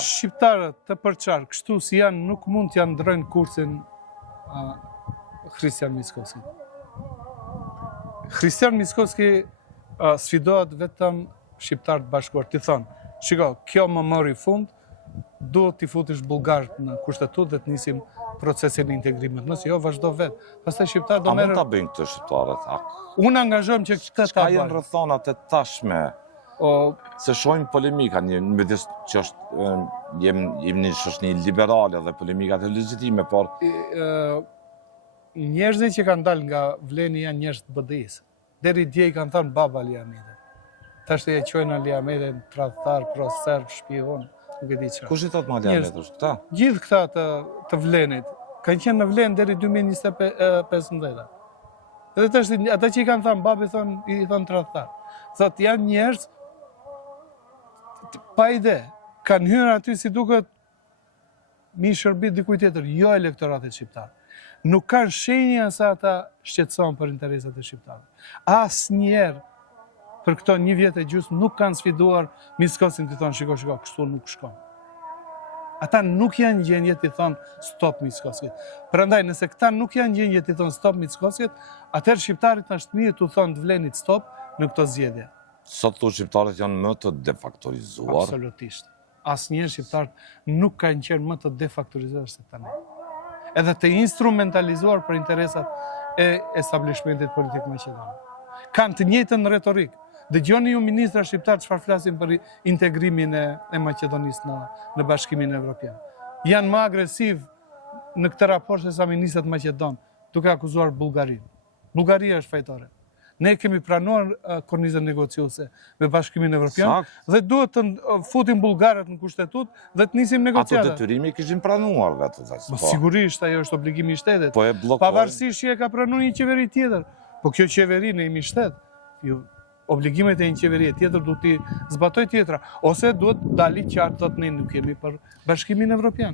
Shqiptarët të përçarë, kështu si janë, nuk mund t'ja ndrojnë kursin Hristijan Mickoski. Hristijan Mickoski sfidohet vetëm shqiptarët bashkuar. Ti thonë, shiko, kjo më mori fund, duhet t'i futish bullgarët në kushtetut dhe t'nisim procesin e integrimit. Nëse jo, vazhdo vetë. Pastaj shqiptarët do merren. A mund ta bëjnë këtë shqiptarët? Unë angazhohem që këtë ta bëjnë. Ka janë rrethonat e tashme? Se shohim polemika, midis që është jemi një shoqëni liberale dhe polemikat e legjitime, por njerëzit që kanë dalë nga Vleni janë njerëz të BDI-s. Deri dje i kanë thënë baba Ali Ahmetit. Tash e quajnë Ali Ahmetin tradhtar, pro-serb, shpion, nuk e di çfarë. Kush i thot më Ali Ahmetit është këta? Gjithë këta të Vlenit kanë qenë në Vlen deri 2015. Edhe tash ata që i kanë thënë babi i thon tradhtar. Thotë janë njerëz pa ide, kanë hyrë aty si duket mi shërbit dikuj tjetër, jo elektoratit shqiptar. Nuk kanë shenja se ata shqetëson për interesat e shqiptarëve. Asnjëherë për këto një vjet e gjysmë nuk kanë sfiduar Mickosin të thonë shiko, kështu nuk shkon. Ata nuk janë gjendje të thonë stop Mickosit. Prandaj nëse këta nuk janë gjendje të thonë stop Mickosit, atëherë shqiptarit është mirë të thonë të Vlenit stop në këto zgjedhje. Sot të shqiptarët janë më të defaktorizuar? Absolutisht. Asnjëherë shqiptarët nuk kanë qenë më të defaktorizuar se tani. Edhe të instrumentalizuar për interesat e establishmentit politik maqedon. Kanë të njëjtën retorik. Dëgjoni ju ministra shqiptar çfarë flasin për integrimin e Maqedonisë në Bashkimin Evropian. Janë më agresiv në këtë raport se sa ministrat maqedon, duke akuzuar Bullgarinë. Bullgaria është fajtore. Ne kemi pranuar kornizën negociuese me Bashkimin Evropian dhe duhet të futim bullgarët në kushtetut dhe të nisim negociatat. Ato detyrimi kishin pranuar vetë. Sigurisht, ajo është obligimi i shtetit. Po e bllokojnë. Pavarësisht që e ka pranuar një qeveri tjetër. Po kjo qeveri ne jemi shtet. Obligimet e një qeverie tjetër duhet t'i zbatoj tjetra. Ose duhet dali qartë thotë ne nuk kemi për Bashkimin Evropian.